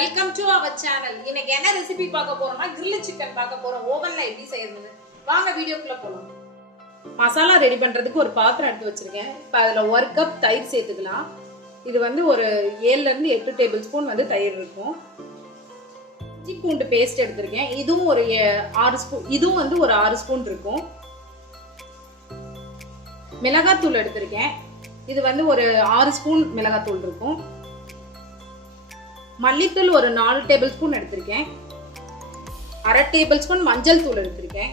Welcome to our channel. இன்னைக்கு என்ன recipe பார்க்க போறோம்னா கிரில் சிக்கன் பார்க்க போறோம். ஓவன்ல எப்படி செய்யறது வாங்க வீடியோக்குள்ள போலாம். மசாலா ரெடி பண்றதுக்கு ஒரு பாத்திரம் எடுத்து வச்சிருக்கேன். இப்போ அதுல 1 கப் தயிர் சேர்த்துக்கலாம். இது வந்து ஒரு 7 ல இருந்து 8 டேபிள் ஸ்பூன் வந்து தயிர் இருக்கும். இஞ்சி பூண்டு பேஸ்ட் எடுத்திருக்கேன். இதுவும் ஒரு 6 ஸ்பூன், இதுவும் வந்து ஒரு 6 ஸ்பூன் இருக்கும். மிளகாத்தூள் எடுத்திருக்கேன். இது வந்து ஒரு 6 ஸ்பூன் மிளகாத்தூள் இருக்கும். மல்லித்தூள் ஒரு 4 டேபிள் ஸ்பூன் எடுத்திருக்கேன். 1/2 டேபிள் ஸ்பூன் மஞ்சள் தூள் எடுத்திருக்கேன்.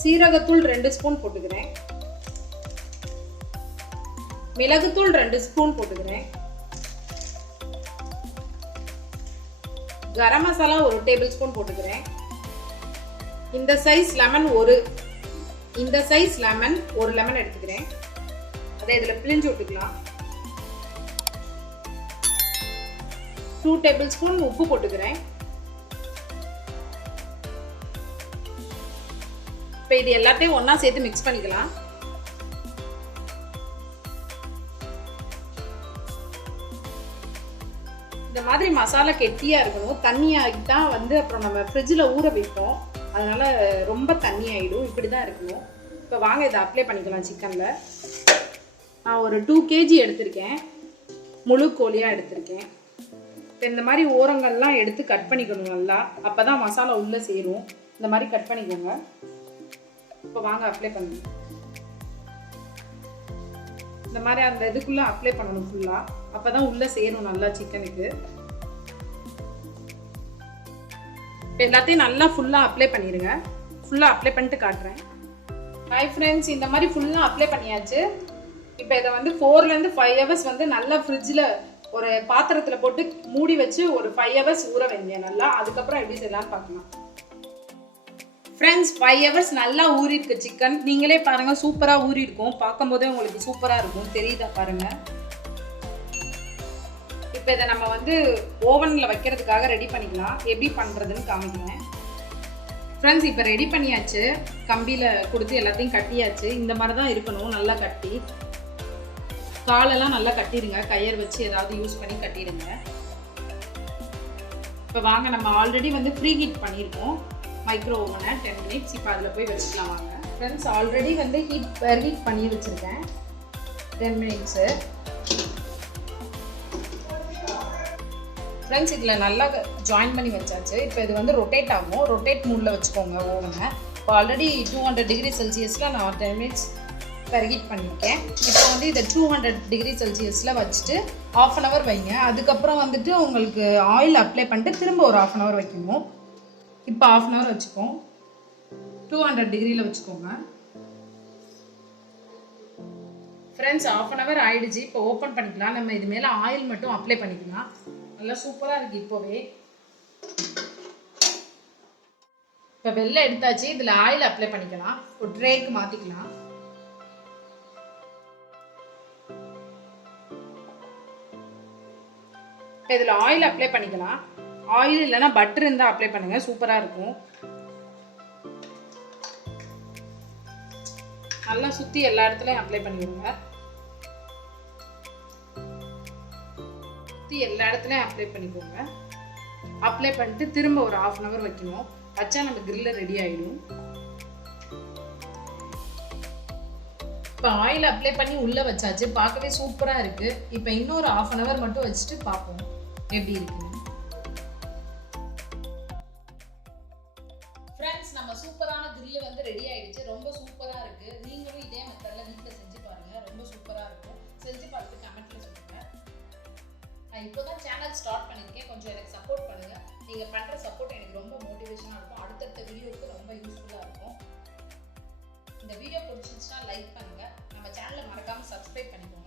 சீரகத்தூள் 2 ஸ்பூன் போட்டுக்கிறேன். மிளகுத்தூள் 2 ஸ்பூன் போட்டுக்கிறேன். கரம் மசாலா ஒரு டேபிள் ஸ்பூன் போட்டுக்கிறேன். இந்த சைஸ் லெமன் ஒரு லெமன் எடுத்துக்கிறேன். அதை இதுல பிழிஞ்சு விட்டுக்கலாம். 2 டேபிள் ஸ்பூன் உப்பு போட்டுக்கிறேன். இப்போ இது எல்லாத்தையும் ஒண்ணா சேர்த்து மிக்ஸ் பண்ணிக்கலாம். இந்த மாதிரி மசாலா கெட்டியா இருக்கணும். தண்ணியாகிட்டா வந்து அப்புறம் நம்ம ஃப்ரிட்ஜில் ஊற வைப்போம், அதனால ரொம்ப தண்ணி ஆயிடும். இப்படிதான் இருக்கணும். இப்போ வாங்க இதை அப்ளை பண்ணிக்கலாம். சிக்கன்ல நான் ஒரு 2 kg எடுத்திருக்கேன். முழு கோழியா எடுத்திருக்கேன். இந்த மாதிரி ஓரங்கள்லாம் எடுத்து கட் பண்ணிக்கணும் நல்லா. அப்பதான் மசாலா உள்ள சேரும். இந்த மாதிரி கட் பண்ணிக்கோங்க. இப்போ வாங்க அப்ளை பண்ணுங்க. இந்த மாதிரி அந்த இதுக்குள்ள அப்ளை பண்ணணும் ஃபுல்லா. அப்பதான் உள்ள சேரும் நல்லா சிக்கனுக்கு. இப்போ எல்லாத்தையும் நல்லா ஃபுல்லா அப்ளை பண்ணிடுங்க. ஃபுல்லா அப்ளை பண்ணிட்டு காட்டுறேன். ஹாய் ஃப்ரெண்ட்ஸ், இந்த மாதிரி ஃபுல்லா அப்ளை பண்ணியாச்சு. இப்போ இதை வந்து 4 ல இருந்து 5 ஹவர்ஸ் வந்து நல்லா ஃப்ரிட்ஜில் ஒரு பாத்திரத்துல போட்டு மூடி வச்சு ஒரு 5 ஹவர்ஸ் ஊற வைங்க நல்லா. அதுக்கப்புறம் எப்படி செய்யலாம்னு பார்க்கலாம். ஃப்ரெண்ட்ஸ், 5 ஹவர்ஸ் நல்லா ஊறி இருக்கு சிக்கன். நீங்களே பாருங்க, சூப்பரா ஊறி இருக்கும். பார்க்கும் போதே உங்களுக்கு சூப்பரா இருக்கும். தெரியுதா பாருங்க. இப்போ இதை நம்ம வந்து ஓவன்ல வைக்கிறதுக்காக ரெடி பண்ணிக்கலாம். எப்படி பண்றதுன்னு காமிக்கிறேன். ஃப்ரெண்ட்ஸ், இப்போ ரெடி பண்ணியாச்சு. கம்பியில கொடுத்து எல்லாத்தையும் கட்டியாச்சு. இந்த மாதிரி தான் இருக்கணும். நல்லா கட்டி காலெல்லாம் நல்லா கட்டிடுங்க. கயிறு வச்சு ஏதாவது யூஸ் பண்ணி கட்டிடுங்க. இப்போ வாங்க, நம்ம ஆல்ரெடி வந்து ப்ரீ ஹீட் பண்ணியிருக்கோம் மைக்ரோ ஓவனை 10 மினிட்ஸ். இப்போ அதில் போய் வச்சுக்கலாம் வாங்க. ஃப்ரெண்ட்ஸ், ஆல்ரெடி வந்து ஹீட் பண்ணி வச்சுருக்கேன் 10 மினிட்ஸு. ஃப்ரெண்ட்ஸ், இதில் நல்லா ஜாயின் பண்ணி வச்சாச்சு. இப்போ இது வந்து ரொட்டேட் ஆகும். ரொட்டேட் மூடில் வச்சுக்கோங்க ஓவனை. இப்போ ஆல்ரெடி 200 டிகிரி செல்சியஸில் நான் 10 மினிட்ஸ் ஹீட் பண்ணியிருக்கேன். இப்போ வந்து இதை 200 டிகிரி செல்சியஸில் வச்சுட்டு 1/2 hour வைங்க. அதுக்கப்புறம் வந்துட்டு உங்களுக்கு ஆயில் அப்ளை பண்ணிட்டு திரும்ப ஒரு 1/2 hour வைக்கணும். இப்போ 1/2 hour வச்சுப்போம். 200 டிகிரியில் வச்சுக்கோங்க. ஃப்ரெண்ட்ஸ், 1/2 hour ஆயிடுச்சு. இப்போ ஓப்பன் பண்ணிக்கலாம். நம்ம இது மேலே ஆயில் மட்டும் அப்ளை பண்ணிக்கலாம். நல்லா சூப்பராக இருக்குது இப்போவே. இப்போ வெளில எடுத்தாச்சு. இதில் ஆயில் அப்ளை பண்ணிக்கலாம். ஒரு ட்ரேக்கு மாற்றிக்கலாம். இப்போ இதில் ஆயில் அப்ளை பண்ணிக்கலாம். ஆயில் இல்லைன்னா பட்டர் இருந்தால் அப்ளை பண்ணுங்க, சூப்பராக இருக்கும். நல்லா சுற்றி எல்லா இடத்துலையும் அப்ளை பண்ணிடுங்க. சுற்றி எல்லா இடத்துலையும் அப்ளை பண்ணிக்கோங்க. அப்ளை பண்ணிட்டு திரும்ப ஒரு 1/2 hour வைக்கணும். வச்சா நம்ம கிரில்ல ரெடி ஆகிடும். இப்போ ஆயில் அப்ளை பண்ணி உள்ளே வச்சாச்சு. பார்க்கவே சூப்பராக இருக்குது. இப்போ இன்னொரு 1/2 hour மட்டும் வச்சுட்டு பார்ப்போம் எப்படி இருக்குன்னு. ஃப்ரெண்ட்ஸ், நம்ம சூப்பரான கிரில் வந்து ரெடி ஆயிடுச்சு. ரொம்ப சூப்பராக இருக்குது. நீங்களும் இதே மெத்தடில் வீட்டில் செஞ்சு பாருங்கள். ரொம்ப சூப்பராக இருக்கும். செஞ்சு பார்த்துட்டு கமெண்ட்டில் சொல்லுங்கள். நான் இப்போ தான் சேனல் ஸ்டார்ட் பண்ணியிருக்கேன். கொஞ்சம் எனக்கு சப்போர்ட் பண்ணுங்கள். நீங்கள் பண்ணுற சப்போர்ட் எனக்கு ரொம்ப மோட்டிவேஷனாக இருக்கும். அடுத்தடுத்த வீடியோவுக்கு ரொம்ப யூஸ்ஃபுல்லாக இருக்கும். இந்த வீடியோ பிடிச்சிருந்துச்சுன்னா லைக் பண்ணுங்கள். நம்ம சேனலை மறக்காமல் சப்ஸ்கிரைப் பண்ணிக்கோங்க.